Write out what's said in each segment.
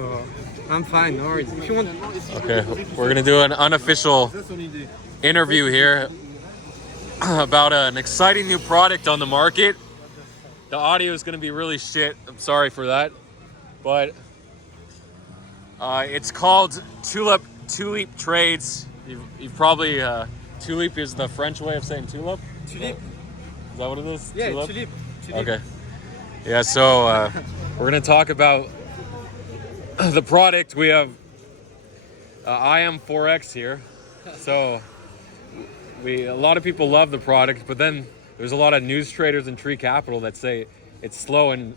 so I'm fine. No worries. If you want. Okay, we're gonna do an unofficial interview here about an exciting new product on the market. The audio is gonna be really shit. I'm sorry for that, but it's called Tuleep Trades. You've probably Tuleep is the French way of saying tulip. Tulip. Is that what it is? Yeah, tulip. tulip. Okay. Yeah. So we're gonna talk about the product. We have IM4X here. So a lot of people love the product, but then there's a lot of news traders and Tree Capital that say it's slow and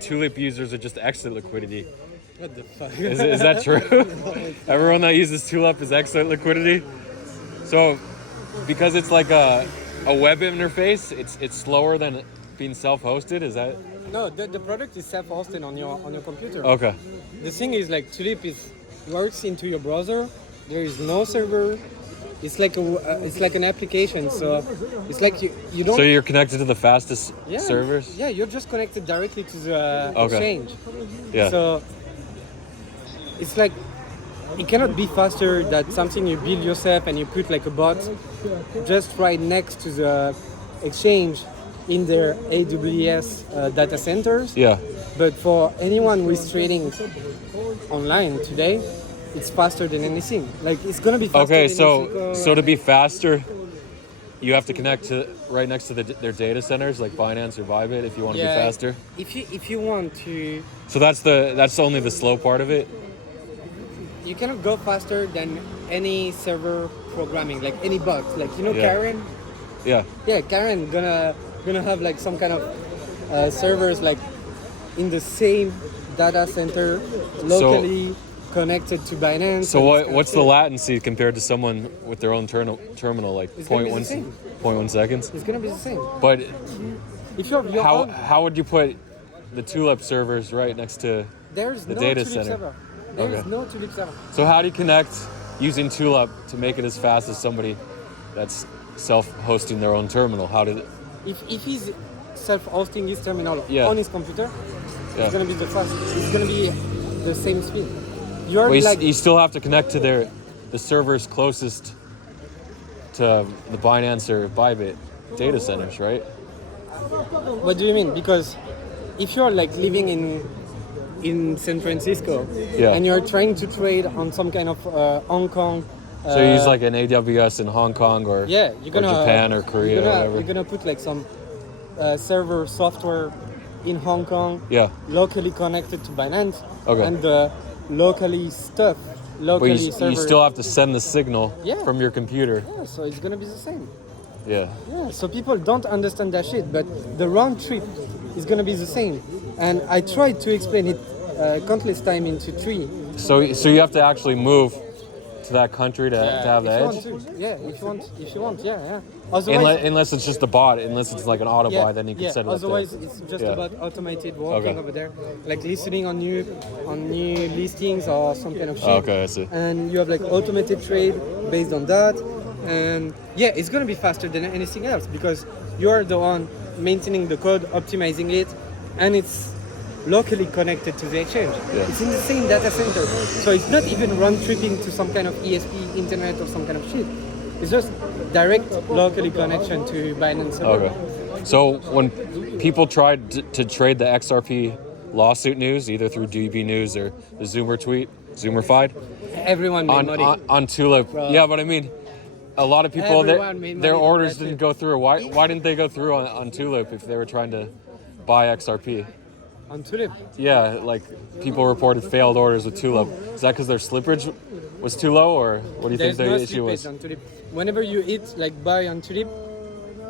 tulip users are just exit liquidity. What the fuck? Is that true? Everyone that uses tulip is exit liquidity. So because it's like a web interface, it's slower than being self-hosted. Is that? No, the product is self-hosted on your computer. Okay. The thing is, like, Tulip works into your browser. There is no server. It's like an application. So it's like you don't. So you're connected to the fastest servers? Yeah, you're just connected directly to the exchange. Yeah. So it's like it cannot be faster than something you build yourself and you put like a bot just right next to the exchange in their AWS data centers. Yeah. But for anyone who is trading online today, it's faster than anything. Like, it's gonna be faster. Okay, than so to be faster, you have to connect to right next to their data centers, like Binance or Bybit, if you want to be faster. If you want to, So that's only the slow part of it. you cannot go faster than any server programming, like any bot. Like, Karen. Yeah. Yeah, Karen gonna have like some kind of servers like in the same data center locally connected to Binance. So what's the latency compared to someone with their own terminal, like 0.1 seconds? It's gonna be the same. But if you have your own, how would you put the Tulip servers right next to there's the no data Tulip center? server. There is no Tulip server. So how do you connect using Tulip to make it as fast as somebody that's self-hosting their own terminal? How did it? If he's self-hosting his terminal on his computer, it's gonna be the fastest. It's gonna be the same speed. You still have to connect to the servers closest to the Binance or Bybit data centers, right? What do you mean? Because if you're like living in San Francisco and you're trying to trade on some kind of Hong Kong. So you use like an AWS in Hong Kong or Japan or Korea or whatever. You're gonna put like some server software in Hong Kong, locally connected to Binance, and the locally server. You still have to send the signal from your computer. Yeah, so it's gonna be the same. Yeah. Yeah, so people don't understand that shit, but the round trip is gonna be the same. And I tried to explain it countless time into Tree. So you have to actually move to that country to have the edge? If you want, yeah. Otherwise, unless it's just a bot, unless it's like an auto buy, then you can set it up. Otherwise, it's just about automated working over there, like listening on new listings or some kind of shit. Okay, I see. And you have like automated trade based on that, and it's gonna be faster than anything else because you're the one maintaining the code, optimizing it, and it's locally connected to the exchange. Yeah. It's in the same data center. So it's not even round-tripping to some kind of ESP, internet, or some kind of shit. It's just direct locally connection to Binance. Okay. So when people tried to trade the XRP lawsuit news, either through DB News or the Zoomerfied, everyone made money. On Tulip. Bro. Yeah, but I mean, a lot of people, their orders didn't go through. Why didn't they go through on Tulip if they were trying to buy XRP? On Tulip? Yeah, like people reported failed orders with Tulip. Is that because their slippage was too low, or what do you think the issue was? On Tulip. Whenever you hit like buy on Tulip,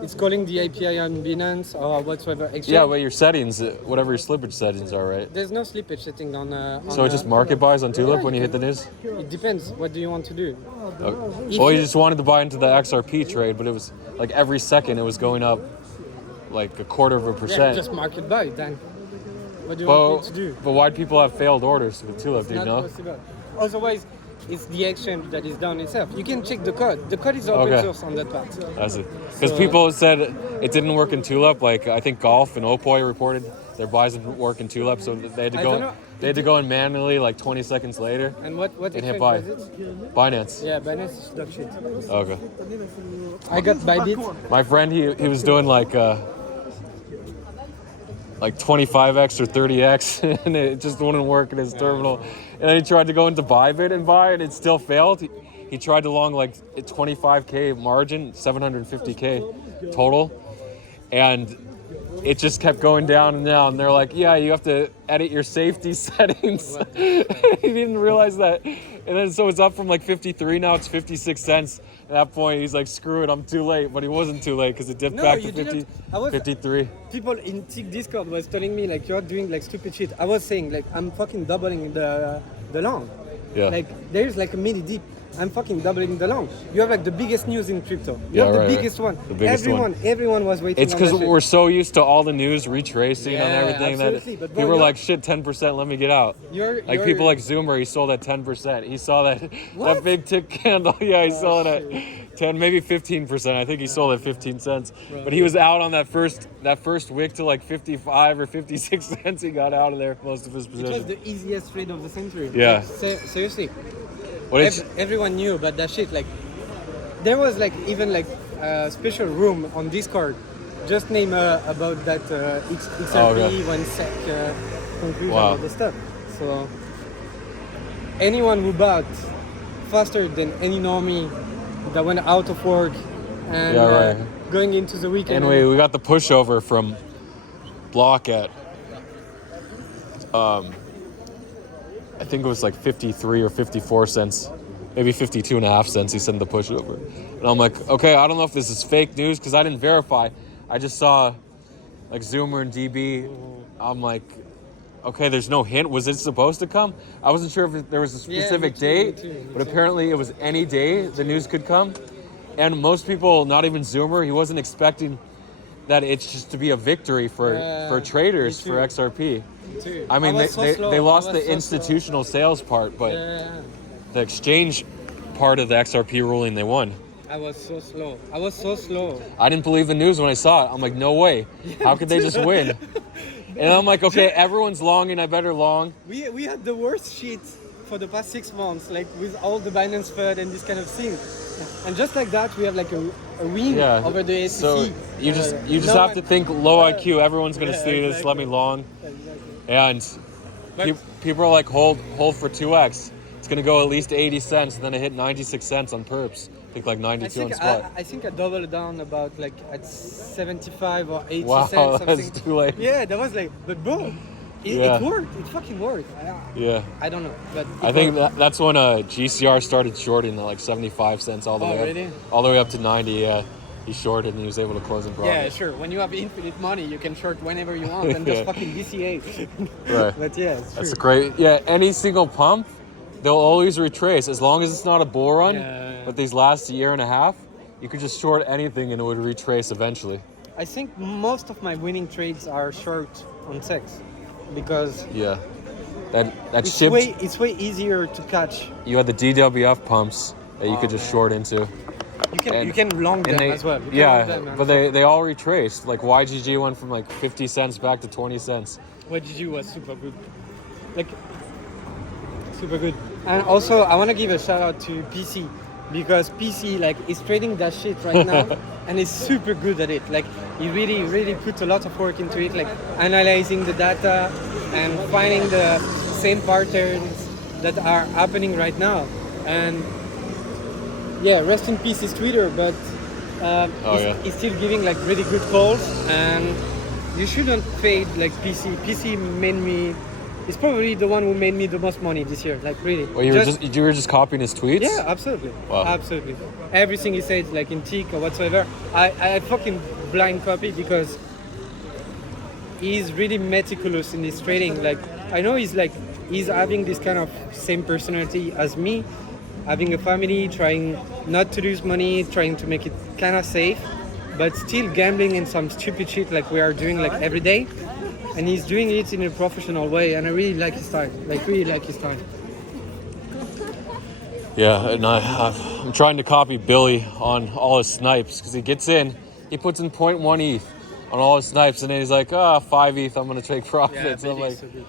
it's calling the API on Binance or whatsoever exchange. Yeah, but your settings, whatever your slippage settings are, right? There's no slippage setting on. So it just market buys on Tulip when you hit the news? It depends. What do you want to do? Okay. Well, you just wanted to buy into the XRP trade, but it was like every second it was going up like 0.25%. Yeah, just market buy then. What do you want me to do? But why do people have failed orders with Tulip? Do you know? Possible. Otherwise, it's the exchange that is done itself. You can check the code. The code is open source on that part. I see. Because people said it didn't work in Tulip. Like I think Golf and Opoy reported their buys didn't work in Tuleep, so they had to I don't go. know. They had to go in manually like 20 seconds later And what and hit exchange buy. was it? Binance. Yeah, Binance is dog shit. Okay. I got Bybit. My friend, he was doing like 25x or 30x, and it just wouldn't work in his terminal. And then he tried to go into Bybit and buy, and it still failed. He tried to long like a 25k margin, 750k total, and it just kept going down and down. They're like, yeah, you have to edit your safety settings. He didn't realize that. And then so it's up from like 53, now it's 56 cents. At that point, he's like, screw it, I'm too late. But he wasn't too late because it dipped back to 53. People in Tick Discord was telling me like you're doing like stupid shit. I was saying like I'm fucking doubling the long. Yeah. Like there's like a mini dip. I'm fucking doubling the long. You have like the biggest news in crypto. You Yeah, have the right, biggest one. The biggest one. Everyone was waiting. It's because we're so used to all the news retracing on Yeah, everything absolutely. that But bro, people are like, shit, 10%, let me get out. Like people like Zoomer, he sold at 10%. He saw that that big tick candle. Yeah, he sold it at 10, maybe 15%. I think he sold at 15 cents. Bro. But he was out on that first wick to like 55 or 56 cents. He got out of there most of his It was position. the easiest trade of the century. Yeah. Like, seriously. What is Everyone knew about that shit. Like, there was like even like a special room on Discord, just name about that XRP okay. 1 sec conclusion Wow. about the stuff. So anyone who bought faster than any normie that went out of work and Yeah, right. going into the weekend. Anyway, we got the pushover from Block at I think it was like 53 or 54 cents, maybe 52 and a half cents he sent the pushover. And I'm like, okay, I don't know if this is fake news because I didn't verify. I just saw like Zoomer and DB. I'm like, okay, there's no hint. Was it supposed to come? I wasn't sure if there was a specific date, but apparently it was any day the news could come. And most people, not even Zoomer, he wasn't expecting that it's just to be a victory for traders for XRP. I mean, they lost the institutional sales part, but the exchange part of the XRP ruling they won. I was so slow. I didn't believe the news when I saw it. I'm like, no way. How could they just win? And I'm like, okay, everyone's longing, I better long. We had the worst shit for the past 6 months, like with all the Binance FUD and this kind of thing. And just like that, we have like a win over the SEC. So you just have to think low IQ. Everyone's gonna see this. Exactly. Let me long. Exactly. And people are like, hold for 2x. It's gonna go at least 80 cents, and then it hit 96 cents on perps. I think like 92 on spot. I think I doubled down about like at 75 or 80 Wow, cents. Something. that's too late. Yeah, that was like, but bro, it worked. It fucking worked. Yeah. I don't know, but I think that's when GCR started shorting at like 75 cents all the way up, all the way up to 90. Yeah, he shorted and he was able to close in profit. Yeah, sure. When you have infinite money, you can short whenever you want and just fucking DCA. Right. But yeah, it's true. That's a great. Yeah, any single pump, they'll always retrace as long as it's not a bull run. Yeah. But these last year and a half, you could just short anything and it would retrace eventually. I think most of my winning trades are short on sex because it's way easier to catch. You had the DWF pumps that you could just short into. You can long them as well. But they all retraced. Like YGG went from like 50 cents back to 20 cents. YGG was super good. Like super good. And also I want to give a shout out to PC because PC like is trading that shit right now and is super good at it. Like he really put a lot of work into it, like analyzing the data and finding the same patterns that are happening right now. And yeah, rest in peace his Twitter, but he's still giving like really good calls, and you shouldn't fade like PC. PC made me. He's probably the one who made me the most money this year. Like really. Well, you were just copying his tweets? Yeah, absolutely. Wow. Absolutely. Everything he said, like in Tick or whatsoever, I fucking blind copy because he's really meticulous in his trading. Like I know he's having this kind of same personality as me, having a family, trying not to lose money, trying to make it kind of safe, but still gambling in some stupid shit like we are doing like every day. And he's doing it in a professional way, and I really like his style. Yeah, and I'm trying to copy Billy on all his snipes because he gets in, he puts in 0.1 ETH on all his snipes, and then he's like, 5 ETH, I'm gonna take profits. Yeah, I'm like, so good.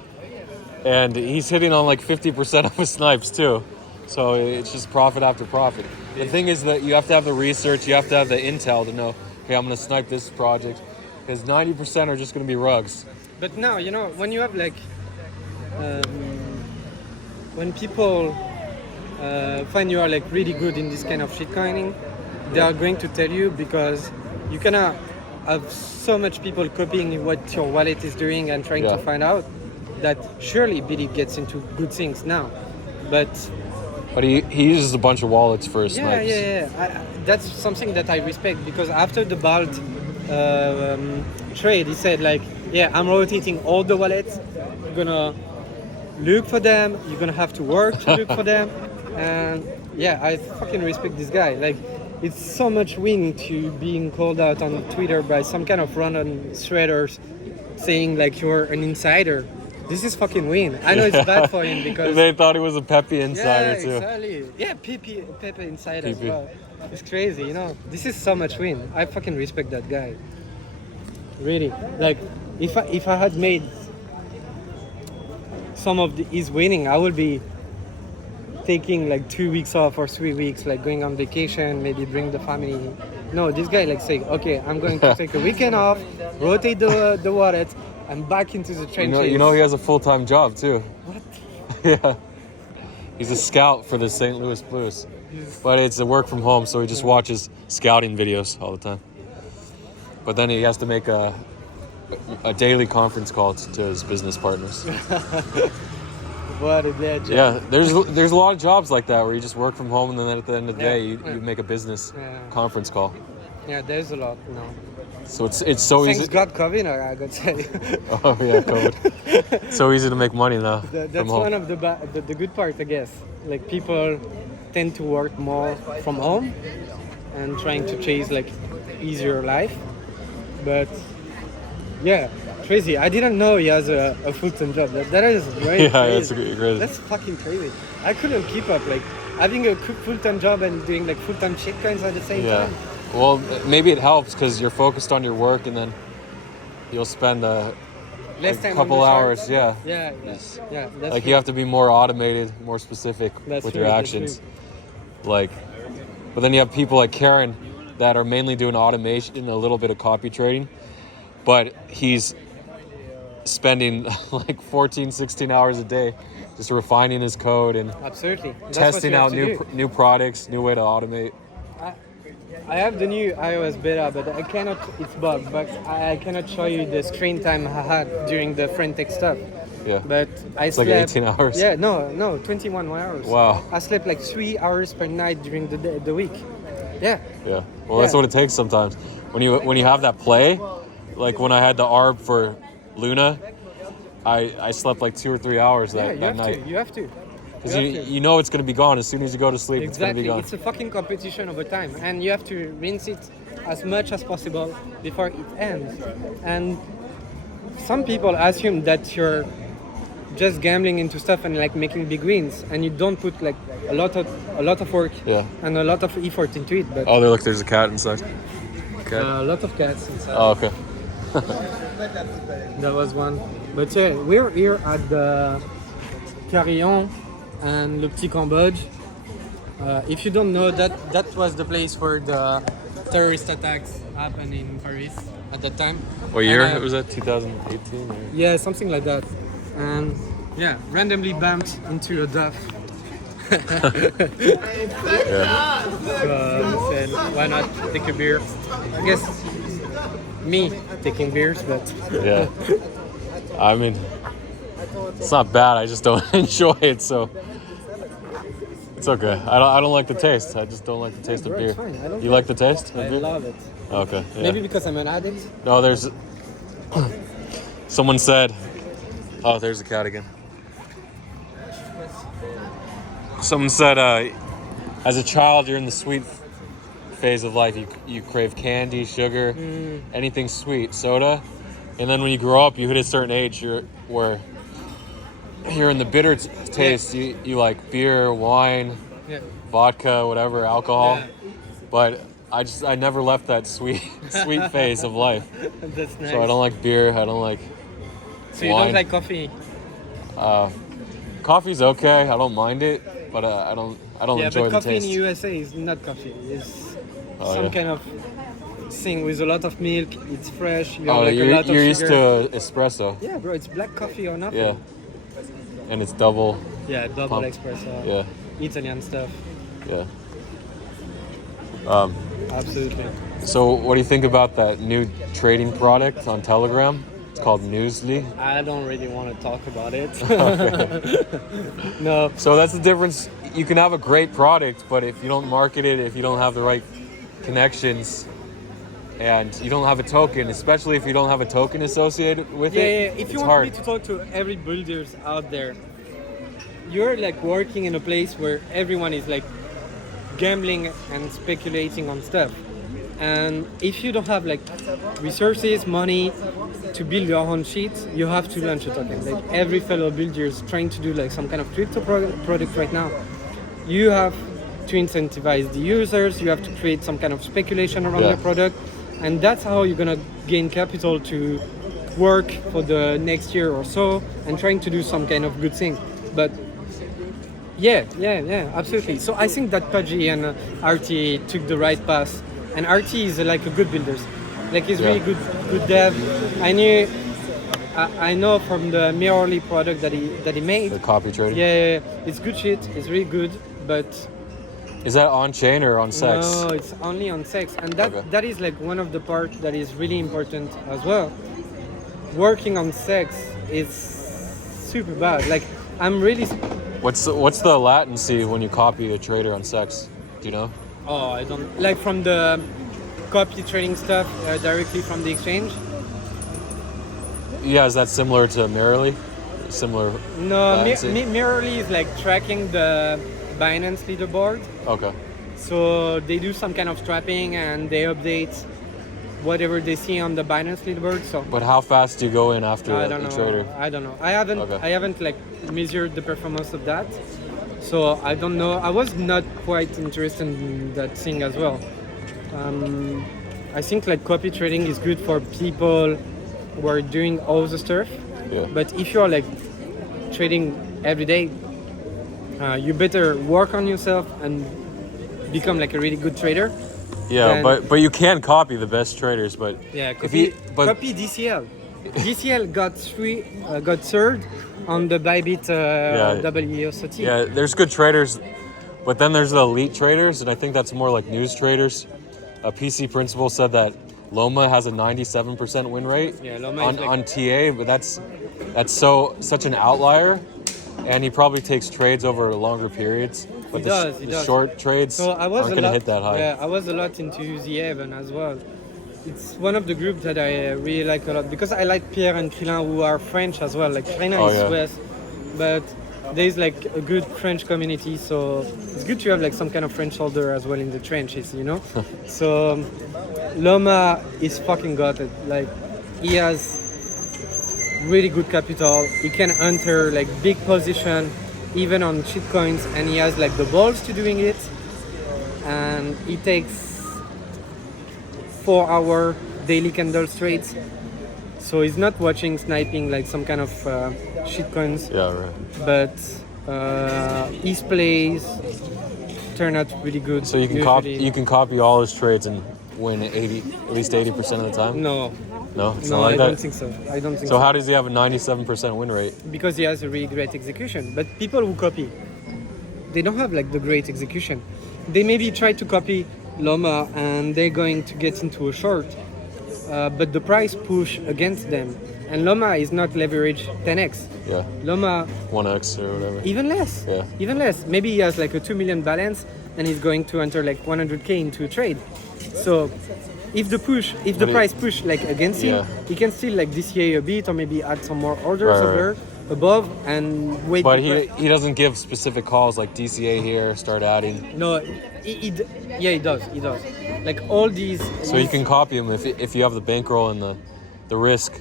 and he's hitting on like 50% of his snipes too. So it's just profit after profit. The thing is that you have to have the research, you have to have the intel to know, okay, I'm gonna snipe this project, because 90% are just gonna be rugs. But now, when you have like, when people find you are like really good in this kind of shitcoining, they are going to tell you, because you cannot have so much people copying what your wallet is doing and trying to find out, that surely Billy gets into good things now. But he uses a bunch of wallets for his snipes. That's something that I respect, because after the Balt trade, he said like, I'm rotating all the wallets. You're gonna look for them. You're gonna have to work to look for them. And I fucking respect this guy. Like, it's so much win to being called out on Twitter by some kind of random threaders saying like you're an insider. This is fucking win. I know it's bad for him because they thought he was a Pepe insider too. Exactly. Yeah, Pepe insider as well. It's crazy, This is so much win. I fucking respect that guy. Really. Like, if I had made some of his winning, I would be taking like 2 weeks off or 3 weeks, like going on vacation, maybe bring the family. No, this guy like saying, okay, I'm going to take a weekend off, rotate the wallet, and back into the trenches. You know he has a full-time job too. What? Yeah. He's a scout for the St. Louis Blues. But it's a work from home, so he just watches scouting videos all the time. But then he has to make a daily conference call to his business partners. What a legend. Yeah, there's a lot of jobs like that where you just work from home, and then at the end of the day you make a business conference call. Yeah, there's a lot now. So it's so easy. Thanks God COVID, I gotta say. Oh yeah, COVID. So easy to make money now. That's one of the good part, I guess. Like, people tend to work more from home and trying to chase like easier life. But crazy. I didn't know he has a full-time job. That is very crazy. That's crazy. That's fucking crazy. I couldn't keep up, like having a full-time job and doing like full-time shitcoins at the same time. Well, maybe it helps because you're focused on your work, and then you'll spend a couple hours. Yeah. That's like, you have to be more automated, more specific with your actions. Like, but then you have people like Karen that are mainly doing automation and a little bit of copy trading, but he's spending like 14, 16 hours a day just refining his code and testing out new products, new way to automate. I have the new iOS beta, but I cannot, it's bugged, but I cannot show you the screen time I had during the Frentech stuff. Yeah. But I slept like 18 hours. Yeah, no, 21 hours. Wow. I slept like 3 hours per night during the week. Yeah. Yeah. Well, that's what it takes sometimes. When you have that play, like when I had the ARB for Luna, I slept like 2 or 3 hours that night. You have to. Because you know it's going to be gone as soon as you go to sleep. Exactly. It's going to be gone. It's a fucking competition over time, and you have to rinse it as much as possible before it ends. And some people assume that you're just gambling into stuff and like making big wins, and you don't put like a lot of work and a lot of effort into it. But look, there's a cat inside. A lot of cats inside. Oh, okay. That was one. But yeah, we're here at the Carillon and Le Petit Cambodge. If you don't know, that was the place where the terrorist attacks happened in Paris at that time. What year was that? 2018? Or? Yeah, something like that. And randomly bumped into a duff. So said, why not take a beer? I guess me taking beers, but yeah. I mean, it's not bad. I just don't enjoy it, so it's okay. I don't like the taste. I just don't like the taste of beer. You like the taste? I love it. Okay. Yeah. Maybe because I'm an addict. No, there's. Someone said. Oh, there's a cat again. Someone said, as a child, you're in the sweet phase of life. You crave candy, sugar, anything sweet, soda, and then when you grow up, you hit a certain age, where you're in the bitter taste. You like beer, wine, vodka, whatever, alcohol. But I never left that sweet phase of life. That's nice. So I don't like beer. I don't like So you wine. don't like coffee? Coffee's okay. I don't mind it, but I don't Yeah, enjoy but the coffee taste. in the USA is not coffee. It's some Yeah. kind of thing with a lot of milk. It's fresh. You have Oh, like a you're, lot of you're used sugar. to espresso. Yeah, bro, it's black coffee or nothing. Yeah. And it's double. Yeah, double Pump. espresso. Yeah. Italian stuff. Yeah. Absolutely. So what do you think about that new trading product on Telegram? It's called Newsly. I don't really want to talk about it. No. So that's the difference. You can have a great product, but if you don't market it, if you don't have the right connections, and you don't have a token, especially if you don't have a token associated with Yeah, it, yeah. If it's you want hard. me to talk to every builders out there, you're like working in a place where everyone is like gambling and speculating on stuff. And if you don't have like resources, money to build your own shit, you have to launch a token. Like every fellow builder is trying to do like some kind of crypto product right now. You have to incentivize the users. You have to create some kind of speculation around Yeah. your product, and that's how you're gonna gain capital to work for the next year or so and trying to do some kind of good thing. But yeah, absolutely. So I think that Pudgy and RT took the right path, and RT is like a good builder. Like he's really good dev. I know from the Mirrorly product that he made. The copy trading. Yeah, it's good shit. It's really good, but Is that on chain or on Sex? no, it's only on Sex, and that is like one of the parts that is really important as well. Working on Sex is super bad. Like I'm really. What's the latency when you copy a trader on Sex? Do you know? Oh, I don't like from the copy trading stuff directly from the exchange. Yeah, is that similar to Mirrorly? Similar. No, latency? Mirrorly is like tracking the Binance leaderboard. Okay. So they do some kind of strapping and they update whatever they see on the Binance leaderboard. So But how fast do you go in after I the don't know. trader? I don't know. I haven't like measured the performance of that. So I don't know. I was not quite interested in that thing as well. I think like copy trading is good for people who are doing all the stuff. Yeah. But if you're like trading every day, you better work on yourself and become like a really good trader. Yeah, then- but you can copy the best traders, but Yeah, if copy, you but copy DCL. DCL got third on the Bybit WSOT. yeah, there's good traders, but then there's the elite traders, and I think that's more like news traders. A PC Principal said that Loma has a 97% win rate Yeah, Loma on, is like- on TA, but that's such an outlier, and he probably takes trades over longer periods. But He does. the short trades So I was aren't a going to lot, hit that high. Yeah, I was a lot into the Haven as well. It's one of the groups that I really like a lot because I like Pierre and Crillin who are French as well. Like China Oh, is yeah. Swiss, but there's like a good French community, so it's good to have like some kind of French soldier as well in the trenches, you know. So Loma is fucking got it. Like he has really good capital. He can enter like big position even on shit coins, and he has like the balls to doing it. And he takes 4-hour daily candle trades, so he's not watching sniping like some kind of shit coins. Yeah, right. But his plays turn out really good. So you can copy all his trades and win at least 80% of the time. No, No, it's no, not like I that. don't think so. I don't think So so. how does he have a 97% win rate? Because he has a really great execution. But people who copy, they don't have like the great execution. They maybe try to copy Loma and they're going to get into a short, but the price push against them. And Loma is not leveraged 10x. Yeah, Loma 1x or whatever. even less. Yeah. Even less. Maybe he has like a 2 million balance and he's going to enter like 100k into a trade. So if the price push like against him, Yeah. he can still like DCA a bit or maybe add some more orders Right. above and wait. But the he doesn't give specific calls like DCA here, start adding. No, he does. He does. Like all these. So you can copy him if you have the bankroll and the risk.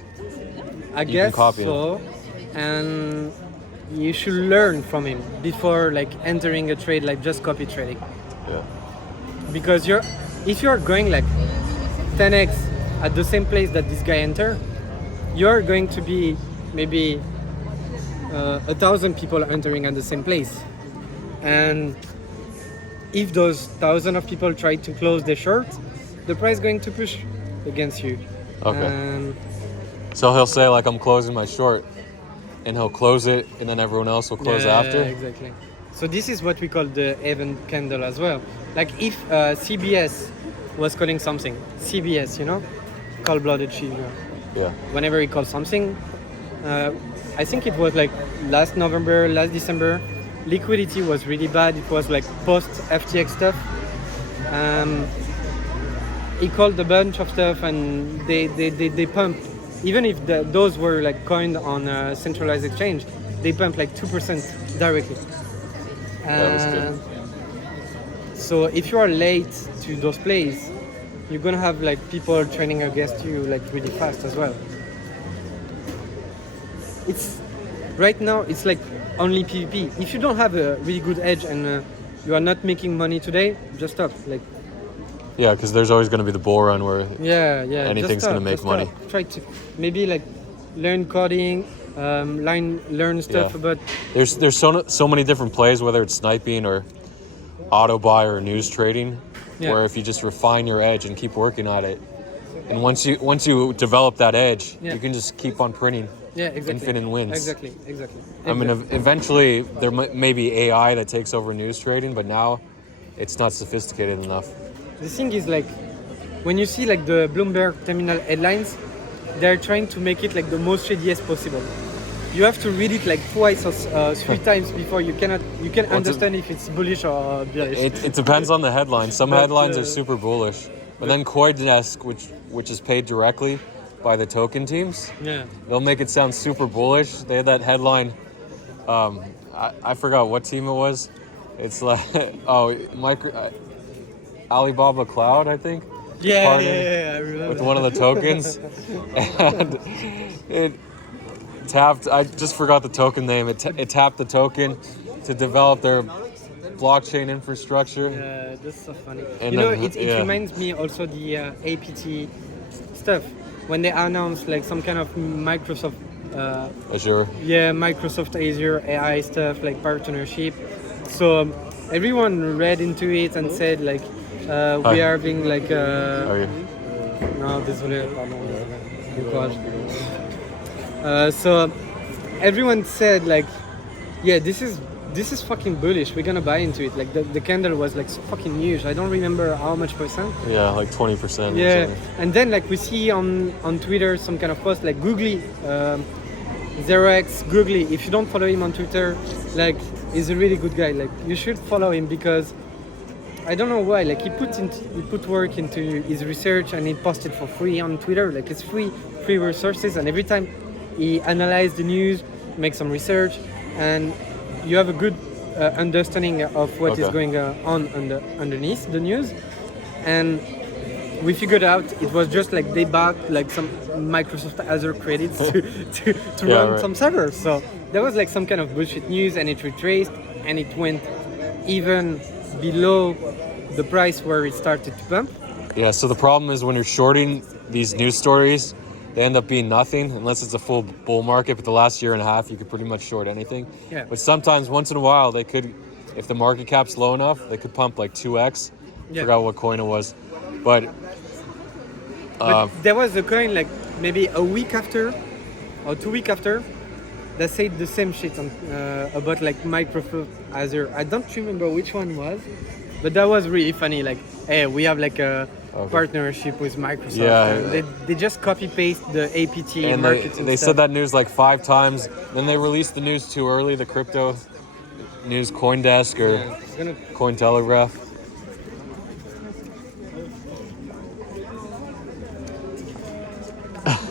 I you can guess copy so, and you should learn from him before like entering a trade like just copy trading. Yeah. Because if you are going like 10x at the same place that this guy enter, you're going to be maybe 1,000 people entering at the same place. And if those 1,000 of people try to close the short, the price is going to push against you. Okay. So he'll say like, I'm closing my short, and he'll close it, and then everyone else will close after? Yeah, exactly. So this is what we call the event candle as well. Like if CBS was calling something, CBS, you know, cold-blooded fever. Yeah. Whenever he calls something, I think it was like last November, last December, liquidity was really bad. It was like post FTX stuff. He called a bunch of stuff and they pump. Even if those were like coined on a centralized exchange, they pump like 2% directly. That was good. So if you are late to those plays, you're gonna have like people training against you like really fast as well. It's right now it's like only PvP. If you don't have a really good edge and you are not making money today, just stop. Like Yeah, because there's always going to be the bull run where yeah, anything's going to make money. Stop. Try to maybe like learn coding, learn stuff about. There's so many different plays, whether it's sniping or auto buy or news trading, where if you just refine your edge and keep working on it, and once you develop that edge, you can just keep on printing. Yeah, exactly. Infinite wins. Exactly. I mean, eventually there may be AI that takes over news trading, but now it's not sophisticated enough. The thing is like, when you see like the Bloomberg terminal headlines, they're trying to make it like the most shady as possible. You have to read it like twice or 3 times before you can understand if it's bullish or bearish. It depends on the headline. Some headlines are super bullish, but then CoinDesk, which is paid directly by the token teams, they'll make it sound super bullish. They had that headline. I forgot what team it was. It's like Alibaba Cloud, I think. Yeah, I remember. With one of the tokens, and it tapped. I just forgot the token name. It tapped the token to develop their blockchain infrastructure. Yeah, that's so funny. And you know, it reminds me also the APT stuff when they announced like some kind of Microsoft Azure. Yeah, Microsoft Azure AI stuff like partnership. So everyone read into it and said like we are being like. Are you? No, désolé, pardon. Bon courage. So everyone said like, yeah, this is fucking bullish. We're gonna buy into it. Like the candle was like so fucking huge. I don't remember how much percent. Yeah, like 20%. Yeah, and then like we see on Twitter some kind of post like Googly, 0x Googly. If you don't follow him on Twitter, like he's a really good guy. Like you should follow him because I don't know why. Like he put work into his research and he posted for free on Twitter. Like it's free resources, and every time he analyzes the news, makes some research, and you have a good understanding of what is going on underneath the news. And we figured out it was just like they bought like some Microsoft Azure credits to run some servers. So there was like some kind of bullshit news, and it retraced, and it went even below the price where it started to pump. Yeah, so the problem is when you're shorting these news stories, they end up being nothing unless it's a full bull market. But the last year and a half, you could pretty much short anything. Yeah. But sometimes, once in a while, they could, if the market cap's low enough, they could pump like 2x. Forgot what coin it was. But there was a coin like maybe a week after or 2 weeks after that said the same shit on, about like Microsoft Azure. I don't remember which one was, but that was really funny. Like, hey, we have like a partnership with Microsoft. Yeah, and they just copy paste the APT and marketing they stuff. said that news like 5 times. Then they released the news too early. The crypto news, CoinDesk or Cointelegraph.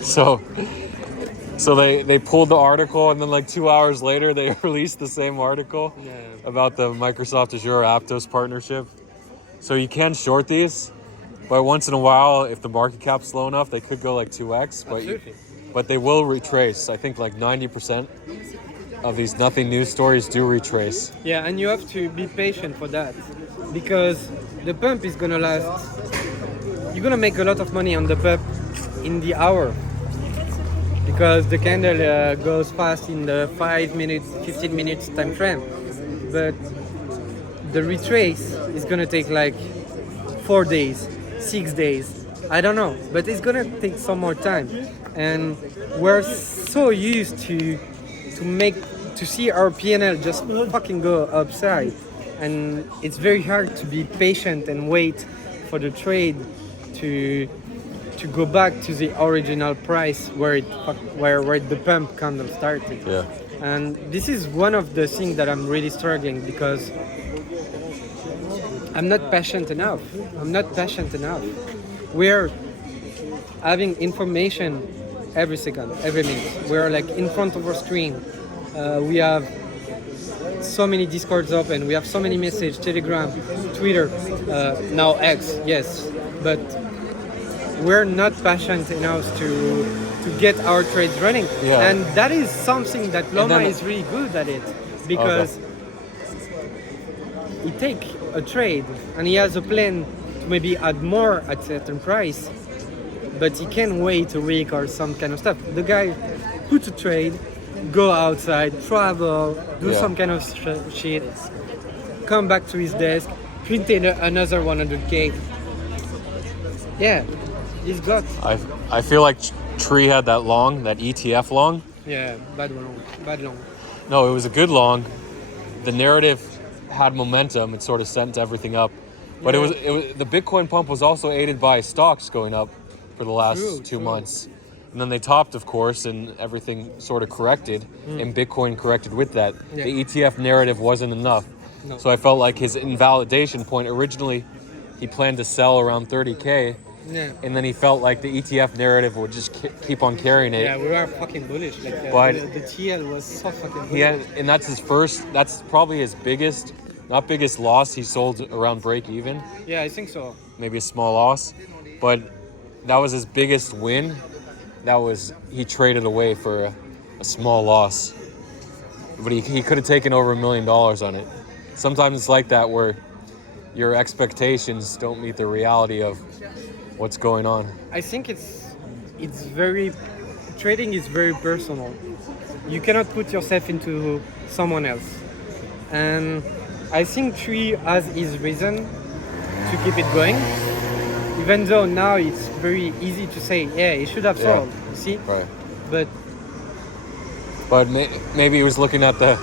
So they pulled the article, and then like 2 hours later they released the same article about the Microsoft Azure Aptos partnership. So you can short these, but once in a while, if the market cap's low enough, they could go like 2x. But they will retrace. I think like 90% of these nothing news stories do retrace. Yeah, and you have to be patient for that because the pump is gonna last you're gonna make a lot of money on the pump in the hour because the candle goes fast in the 5 minutes, 15 minutes time frame. But the retrace is gonna take like 4 days, 6 days. I don't know, but it's gonna take some more time. And we're so used to see our PNL just fucking go upside. And it's very hard to be patient and wait for the trade to go back to the original price where the pump candle started. Yeah. And this is one of the things that I'm really struggling because I'm not patient enough. We're having information every second, every minute. We're like in front of our screen. We have so many Discords open. We have so many messages, Telegram, Twitter, now X, yes. But we're not patient enough to get our trades running. Yeah. And that is something that Loma is really good at it because he take a trade and he has a plan to maybe add more at certain price, but he can't wait a week or some kind of stuff. The guy puts a trade, go outside, travel, do some kind of shit, come back to his desk, print another 100K. Yeah, he's got. I feel like Tree had that long, that ETF long. Yeah, bad long. No, it was a good long. The narrative had momentum. It sort of sent everything up. But it was the Bitcoin pump was also aided by stocks going up for the last 2 months. And then they topped, of course, and everything sort of corrected, and Bitcoin corrected with that. Yeah. The ETF narrative wasn't enough. No. So I felt like his invalidation point, originally he planned to sell around 30K, and then he felt like the ETF narrative would just keep on carrying it. Yeah, we are fucking bullish. Like, But the TL was so fucking bullish. And that's probably his biggest, not biggest loss. He sold around break even. Yeah, I think so. Maybe a small loss, but that was his biggest win. He traded away for a small loss, but he could have taken over $1 million on it. Sometimes it's like that where your expectations don't meet the reality of what's going on. I think trading is very personal. You cannot put yourself into someone else, and I think Tree has his reason to keep it going. Even though now it's very easy to say, yeah, he should have sold, you see? Right. But maybe he was looking at the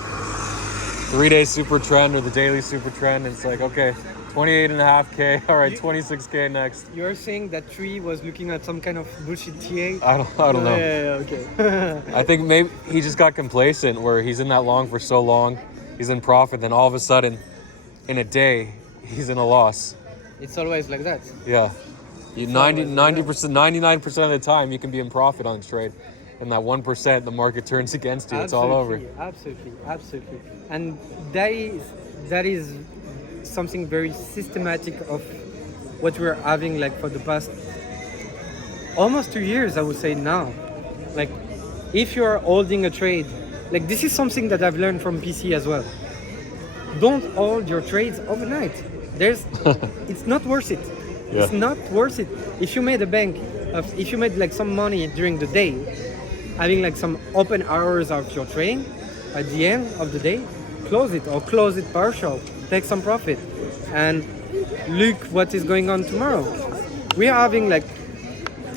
3-day super trend or the daily super trend, and it's like, okay, 28.5K, all right, 26K next. you're saying that Tree was looking at some kind of bullshit TA? I don't know. Yeah, okay. I think maybe he just got complacent where he's in that long for so long, he's in profit, then all of a sudden, in a day, he's in a loss. It's always like that. Yeah. 90%, 99% of the time, you can be in profit on a trade. And that 1%, the market turns against you. It's all over. Absolutely. And that is something very systematic of what we're having like for the past almost 2 years, I would say now. Like, if you are holding a trade, like this is something that I've learned from PC as well. Don't hold your trades overnight. It's not worth it. Yeah. It's not worth it. If you made if you made like some money during the day, having like some open hours of your trading, at the end of the day, close it or close it partial, take some profit, and look what is going on tomorrow. We are having like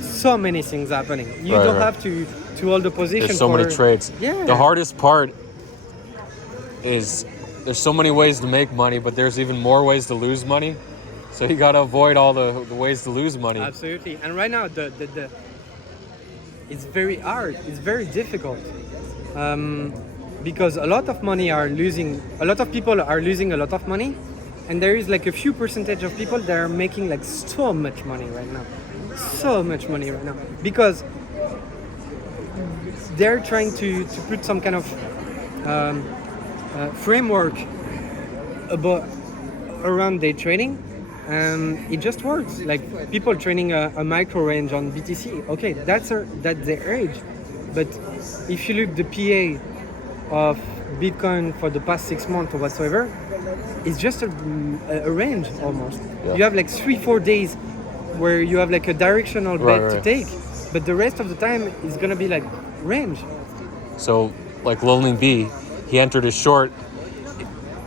so many things happening. You don't have to hold the position. There's so many trades. Yeah. The hardest part is there's so many ways to make money, but there's even more ways to lose money. So you got to avoid all the ways to lose money. Absolutely. And right now, it's very hard. It's very difficult because a lot of people are losing a lot of money, and there is like a few percentage of people that are making like so much money right now, because they're trying to put some kind of framework around their trading. It just works. Like people trading a micro range on BTC, okay, that's their age. But if you look the PA of Bitcoin for the past 6 months or whatsoever, it's just a range almost. Yeah. You have like 3-4 days where you have like a directional Right, bet to right. take, but the rest of the time is gonna be like range. So, like Lonely Bee, he entered his short.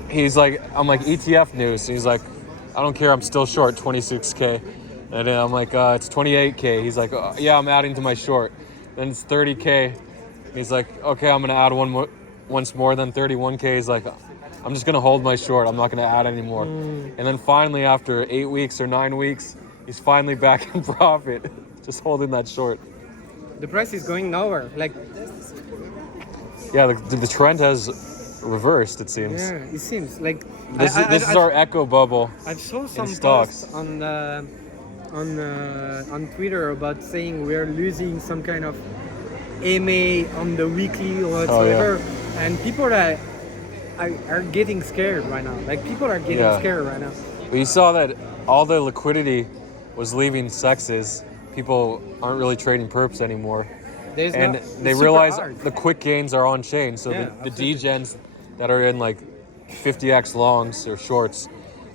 He's like, I'm like ETF news. He's like, I don't care. I'm still short 26K. And then I'm like, it's 28K. He's like, yeah, I'm adding to my short. Then it's 30K. He's like, okay, I'm gonna add once more. Then 31K. He's like, I'm just gonna hold my short. I'm not gonna add anymore. And then finally, after 8 weeks or 9 weeks, he's finally back in profit, just holding that short. The price is going nowhere. Like, Yeah, the trend has reversed. It seems. yeah, it seems like This is our echo bubble. I've saw some stocks. posts on Twitter about saying we're losing some kind of MA on the weekly or whatsoever, and people are getting scared right now. Like people are getting scared right now. But you saw that all the liquidity was leaving sexes. People aren't really trading perps anymore. And they realize the quick gains are on chain. So the degens that are in like 50x longs or shorts,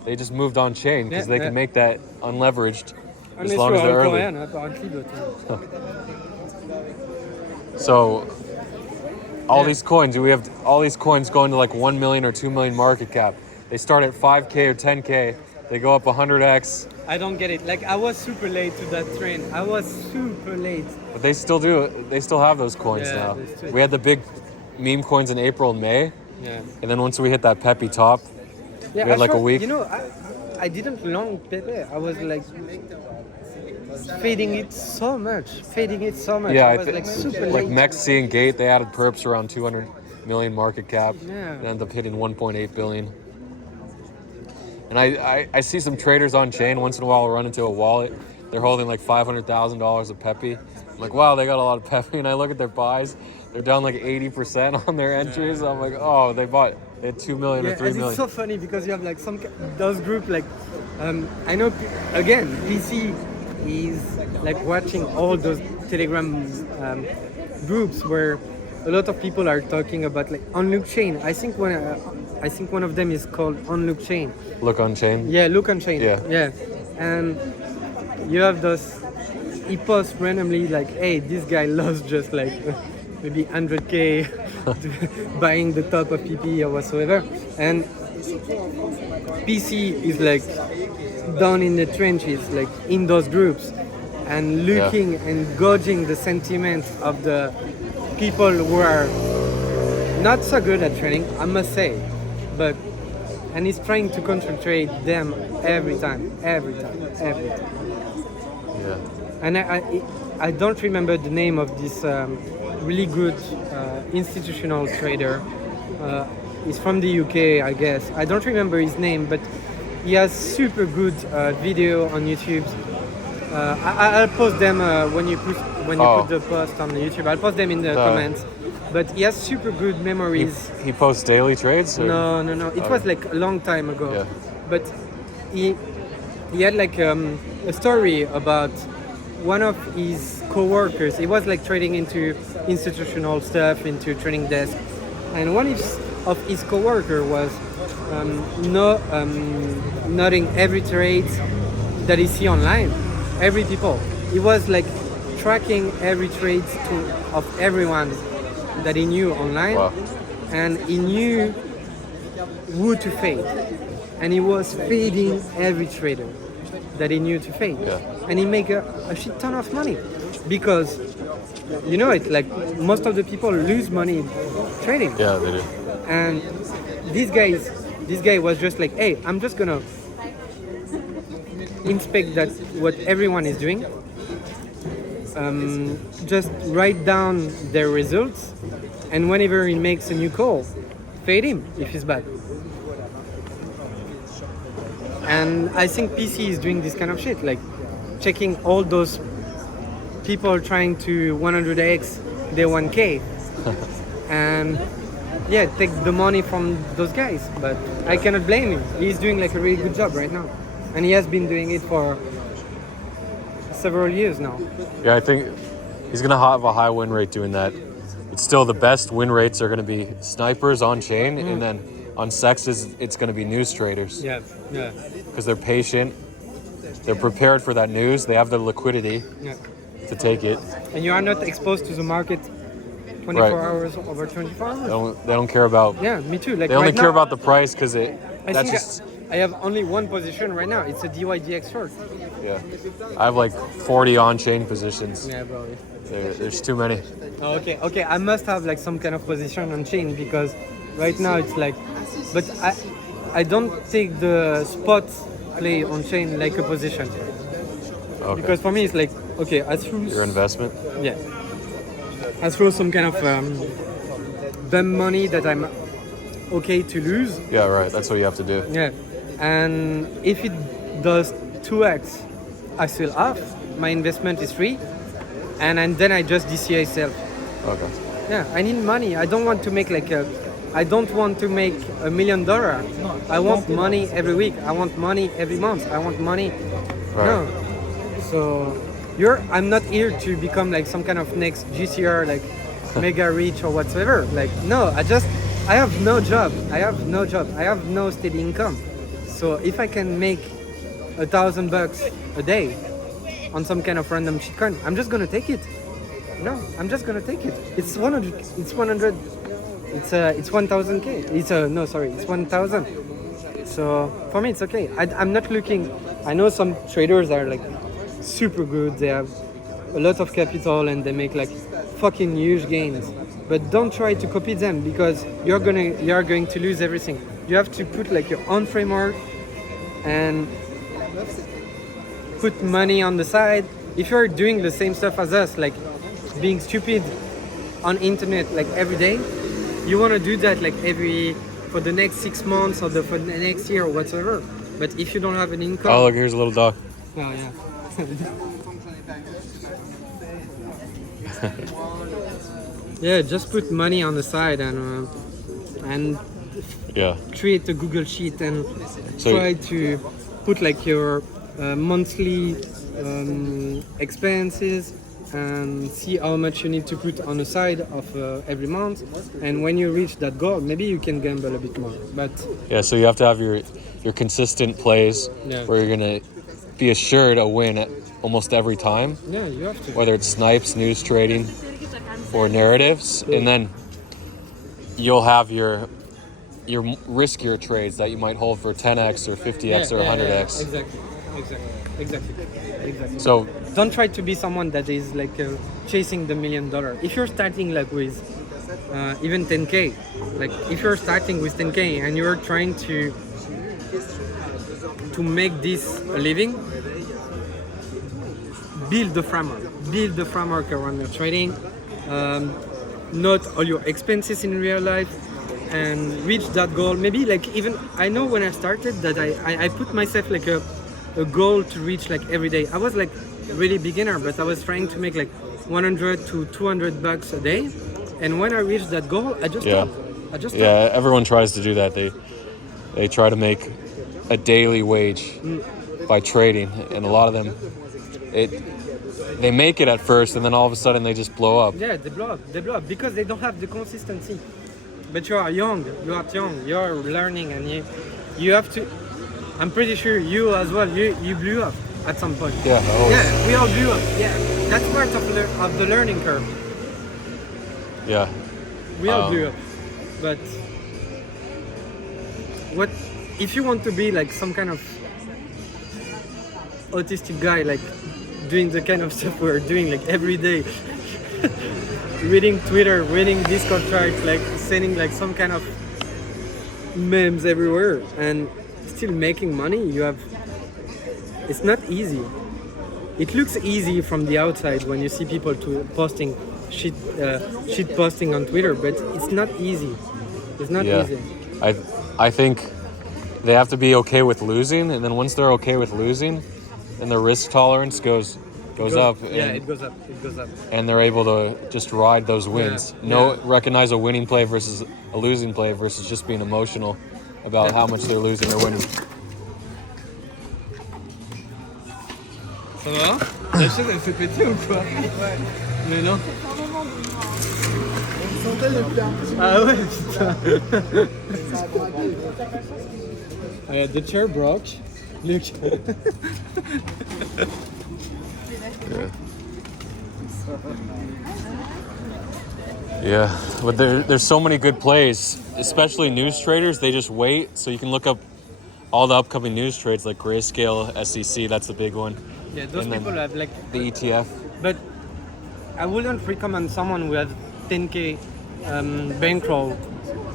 they just moved on chain because they can make that unleveraged as long as they're early. So all these coins, we have all these coins going to like 1 million or 2 million market cap. They start at 5K or 10K. They go up 100x. I don't get it. Like I was super late to that trend. I was super late. But they still do. They still have those coins now. We had the big meme coins in April and May. Yeah. And then once we hit that Pepe top, we had like a week. You know, I didn't long Pepe. I was like fading it so much. Yeah, I was like super late. Like Mexi and Gate, they added perps around 200 million market cap. Yeah. And ended up hitting 1.8 billion. And I see some traders on chain once in a while run into a wallet. They're holding like $500,000 of Pepe. I'm like, wow, they got a lot of Pepe. And I look at their buys, they're down like 80% on their entries. I'm like, oh, they had 2 million or 3 million. It's so funny because you have like those group like I know again PC is like watching all those Telegram groups where a lot of people are talking about like on-look chain. I think one of them is called on-look chain. Look on chain. Yeah, look on chain. Yeah. And you have those. He posts randomly like, "Hey, this guy lost just like maybe 100K buying the top of PP or whatsoever," and PC is like down in the trenches, like in those groups, and looking and gauging the sentiment of the people who are not so good at trading, I must say, and he's trying to concentrate them every time. Yeah. And I don't remember the name of this really good institutional trader. He's from the UK, I guess. I don't remember his name, but he has super good video on YouTube. I'll post them when you put the post on YouTube. I'll post them in the comments. But he has super good memories. He posts daily trades? Or? No. It was like a long time ago. Yeah. But he had like a story about one of his co-workers. He was like trading into institutional stuff, into trading desk. And one of his co-worker was noting every trade that he see online. Every people. He was like tracking every trade of everyone that he knew online. Wow. And he knew who to fade. And he was fading every trader that he knew to fade. Yeah. And he make a shit ton of money. Because, you know it, like most of the people lose money trading. Yeah, they do. And this guy was just like, hey, I'm just gonna inspect that what everyone is doing. Just write down their results, and whenever he makes a new call, fade him if he's bad. And I think PC is doing this kind of shit, like checking all those people trying to 100x their 1K, and take the money from those guys. But I cannot blame him. He's doing like a really good job right now, and he has been doing it for several years now. Yeah, I think he's gonna have a high win rate doing that. It's still the best win rates are gonna be snipers on chain, and then on sexes it's gonna be news traders. Yeah. Because they're patient they're prepared for that news. They have the liquidity Yeah. to take it. And you are not exposed to the market 24 Right. hours over 24 hours. They don't care about. Yeah, me too. Like They only right care now, about the price because I that's think just. I have only one position right now. It's a DYDX short. Yeah. I have like 40 on-chain positions. Yeah, bro. There's too many. Oh, okay. I must have like some kind of position on chain because right now it's like, but I don't take the spot play on chain like a position Okay. because for me it's like okay, I threw Your investment. yeah, I throw some kind of dumb money that I'm okay to lose. Yeah, right. That's what you have to do. Yeah, and if it does 2x, I still have my investment is free, and then I just DCA sell. Okay. Yeah, I need money. I don't want to make like a. I don't want to make $1 million. I want money every week. I want money every month. I want money. Right. No. So I'm not here to become like some kind of next GCR like mega rich or whatsoever. Like no, I have no job. I have no steady income. So if I can make $1,000 a day on some kind of random shitcoin, I'm just gonna take it. No, I'm just gonna take it. It's 100. It's 100. It's 1,000k. It's 1,000. So for me, it's okay. I'm not looking. I know some traders are like super good. They have a lot of capital and they make like fucking huge gains. But don't try to copy them because you are going to lose everything. You have to put like your own framework and put money on the side. If you're doing the same stuff as us, like being stupid on internet like every day, you want to do that like for the next 6 months or for the next year or whatsoever. But if you don't have an income, Oh, look, here's a little dog. oh yeah. Yeah, just put money on the side and Yeah. create a Google sheet and So- try to put like your monthly expenses and see how much you need to put on the side of every month. And when you reach that goal, maybe you can gamble a bit more. But Yeah. So you have to have your consistent plays Yeah. where you're gonna be assured a win at almost every time, yeah, you have to. whether it's snipes, news trading, or narratives, and then you'll have your riskier trades that you might hold for 10x or 50x or 100x. Exactly. So Don't try to be someone that is like chasing the $1 million. If you're starting like with even 10k, like if you're starting with 10k and you're trying to make this a living, build the framework around your trading. Note all your expenses in real life and reach that goal. Maybe like even I know when I started that I put myself like a goal to reach like every day. I was like really beginner, but I was trying to make like 100 to 200 bucks a day. And when I reached that goal, I just Yeah. stopped. yeah, everyone tries to do that. They try to make a daily wage by trading, and a lot of them they make it at first, and then all of a sudden they just blow up. Yeah, they blow up because they don't have the consistency. But you are young, you're learning, and you have to. I'm pretty sure you as well. You blew up at some point. Yeah, always. Yeah, we all blew up. Yeah, that's part of the learning curve. Yeah. We all blew up. But what if you want to be like some kind of autistic guy, like doing the kind of stuff we're doing like every day, reading Twitter, reading Discord charts, like sending like some kind of memes everywhere, and still making money? It's not easy. It looks easy from the outside when you see people posting shit posting on Twitter, but it's not easy. It's not Yeah. easy. I think they have to be okay with losing, and then once they're okay with losing, then their risk tolerance goes up. Yeah, and, it goes up. and they're able to just ride those wins. Recognize a winning play versus a losing play versus just being emotional about how much they're losing or winning. Ça va? La chaise elle fait péter ou quoi? Mais non. Ah ouais, putain. The chair broke Look. Yeah. Yeah, but there's so many good plays, especially news traders. They just wait, so you can look up all the upcoming news trades like Grayscale, SEC. That's the big one. Yeah, those And then people have like. The ETF. But I wouldn't recommend someone who has 10k bankroll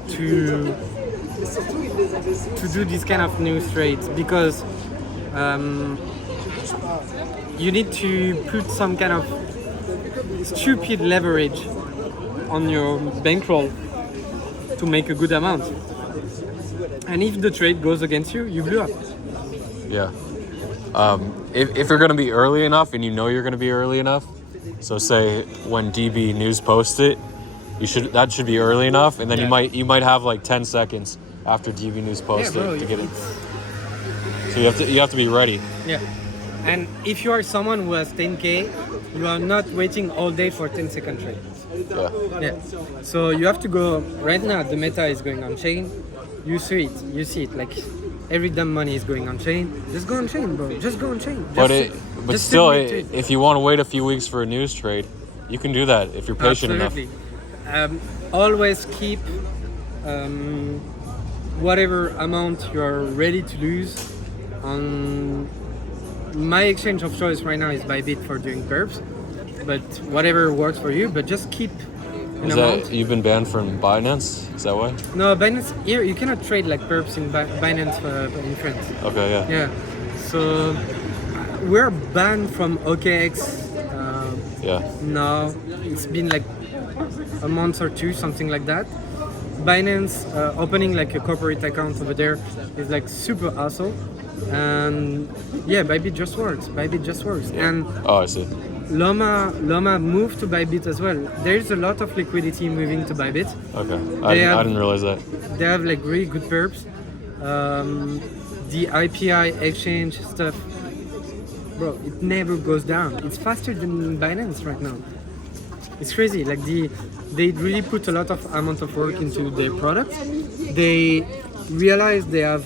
to do this kind of news trades because you need to put some kind of stupid leverage on your bankroll to make a good amount. And if the trade goes against you, you blew up. Yeah. If you're going to be early enough and you know you're going to be early enough, so say when DB News posts it, that should be early enough, and then you might have like 10 seconds after DB News posts it to get it. So you have to be ready. Yeah. And if you are someone who has 10k, you are not waiting all day for 10-second trade. Yeah. So you have to go right now. The meta is going on chain. You see it. Like every damn money is going on chain. Just go on chain, bro. Just go on chain. But still, if you want to wait a few weeks for a news trade, you can do that if you're patient enough. Always keep whatever amount you are ready to lose on. My exchange of choice right now is Bybit for doing perps, but whatever works for you. But just keep an amount. You've been banned from Binance? Is that why? No, Binance here you cannot trade like perps in Binance in France. Okay, yeah. Yeah, so we're banned from OKX. Now it's been like a month or two, something like that. Binance opening like a corporate account over there is like super hassle. And yeah, Bybit just works. Yeah. And I see. Loma moved to Bybit as well. There's a lot of liquidity moving to Bybit. Okay, I didn't realize that. They have like really good perps. The IPI exchange stuff, bro, it never goes down. It's faster than Binance right now. It's crazy. Like they really put a lot of amount of work into their products. They realize they have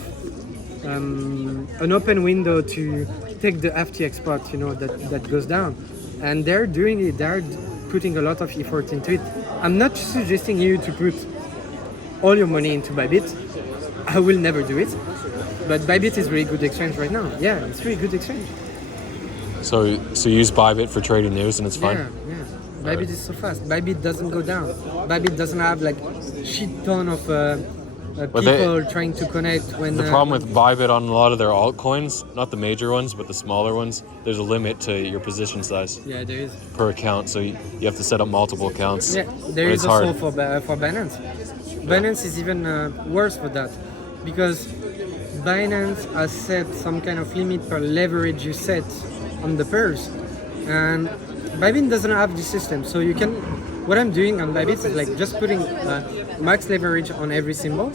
an open window to take the FTX spot, that goes down, and they're doing it. They're putting a lot of effort into it. I'm not suggesting you to put all your money into Bybit. I will never do it, but Bybit is really good exchange right now. Yeah, it's really good exchange. So use Bybit for trading news and it's fine. Yeah. Bybit is so fast. Bybit doesn't go down. Bybit doesn't have like shit ton of people trying to connect. When the problem with Bybit on a lot of their altcoins, not the major ones, but the smaller ones, there's a limit to your position size. Yeah, there is. Per account, so you have to set up multiple accounts. Yeah, there is also for Binance. Binance is even worse for that, because Binance has set some kind of limit per leverage you set on the pairs, and Bybit doesn't have this system. So you can. What I'm doing on Bybit is like just putting max leverage on every symbol,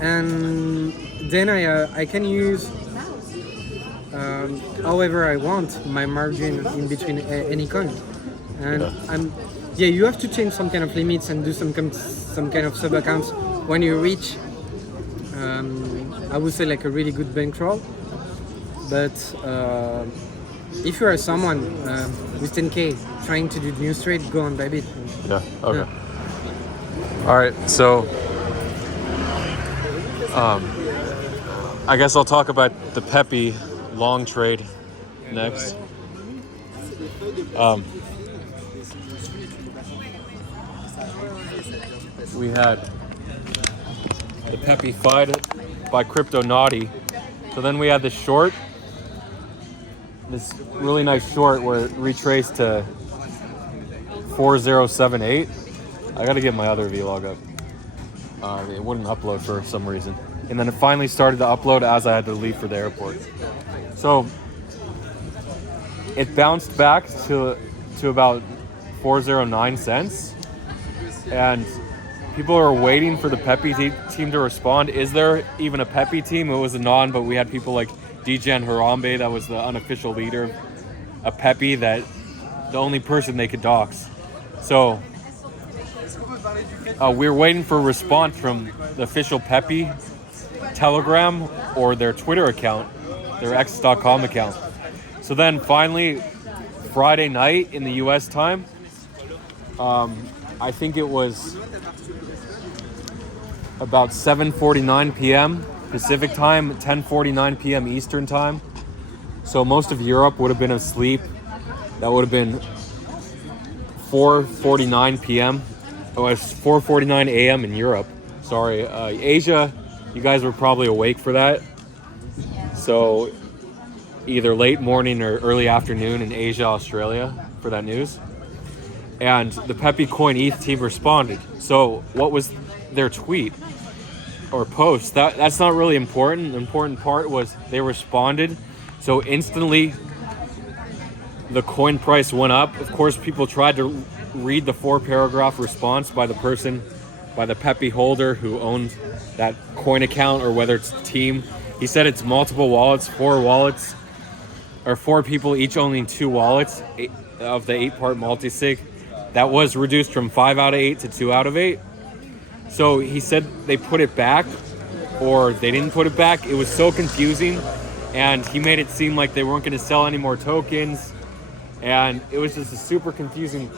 and then I can use however I want my margin in between any coin. And you have to change some kind of limits and do some kind of sub accounts when you reach I would say like a really good bankroll. But if you are someone with 10k trying to do news trade, go on Bybit. Yeah. Okay. Yeah. All right. So, I guess I'll talk about the Pepe long trade next. We had the Pepe fight by Crypto Naughty. So then we had the short. This really nice short where it retraced to 4078. I gotta get my other vlog up. It wouldn't upload for some reason. And then it finally started to upload as I had to leave for the airport. So it bounced back to about 409 cents. And people are waiting for the Pepe team to respond. Is there even a Pepe team? It was a non, but we had people like Degen Harambe, that was the unofficial leader of Pepe, that the only person they could dox. So we're waiting for a response from the official Pepe Telegram or their Twitter account. their X.com account. So then finally, Friday night in the U.S. time, I think it was about 7:49 p.m. Pacific time, 10:49 p.m. Eastern time. So most of Europe would have been asleep. That would have been 4:49 p.m. Oh, it's 4:49 a.m. in Europe. Sorry, Asia, you guys were probably awake for that. So either late morning or early afternoon in Asia, Australia for that news. And the Pepe Coin ETH team responded. So what was their tweet or post? That's not really important. The important part was they responded. So instantly the coin price went up. Of course, people tried to read the 4-paragraph response by the Pepe holder who owned that coin account, or whether it's the team. He said it's multiple wallets, 4 wallets, or 4 people each owning 2 wallets of the 8-part multi-sig. That was reduced from 5 out of 8 to 2 out of 8. So he said they put it back, or they didn't put it back. It was so confusing, and he made it seem like they weren't going to sell any more tokens, and it was just a super confusing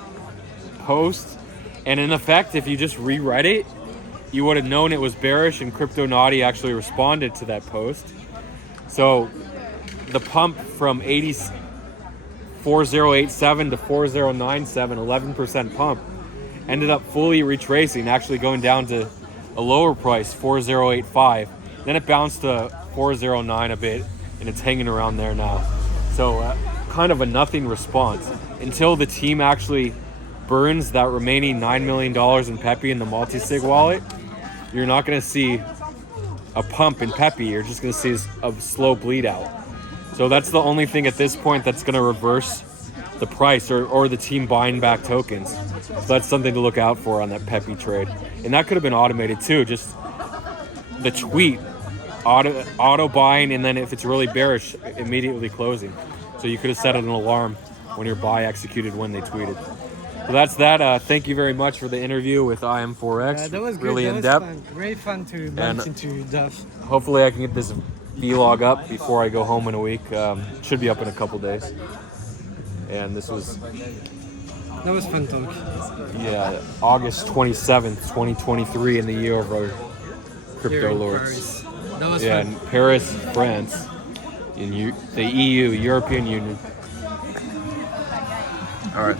post. And in effect, if you just reread it, you would have known it was bearish, and Crypto Naughty actually responded to that post. So the pump from 4087 to 4097, 11% pump, ended up fully retracing, actually going down to a lower price, 4085. Then it bounced to 409 a bit, and it's hanging around there now. So kind of a nothing response until the team actually burns that remaining $9 million in Pepe in the multi-sig wallet. You're not going to see a pump in Pepe. You're just going to see a slow bleed out. So that's the only thing at this point that's going to reverse the price, or the team buying back tokens. So that's something to look out for on that Pepe trade. And that could have been automated too. Just the tweet, auto buying, and then if it's really bearish, immediately closing. So you could have set an alarm when your buy executed when they tweeted. So that's that. Thank you very much for the interview with IM4X. That was good. Really that in depth. was fun. Great fun to bump into Duff. Hopefully I can get this vlog up before I go home in a week. Should be up in a couple days. And this was... That was fun talk. Yeah, August 27th, 2023 in the year of our crypto lords. That was fun. In Paris, France, in the EU, European Union. All right.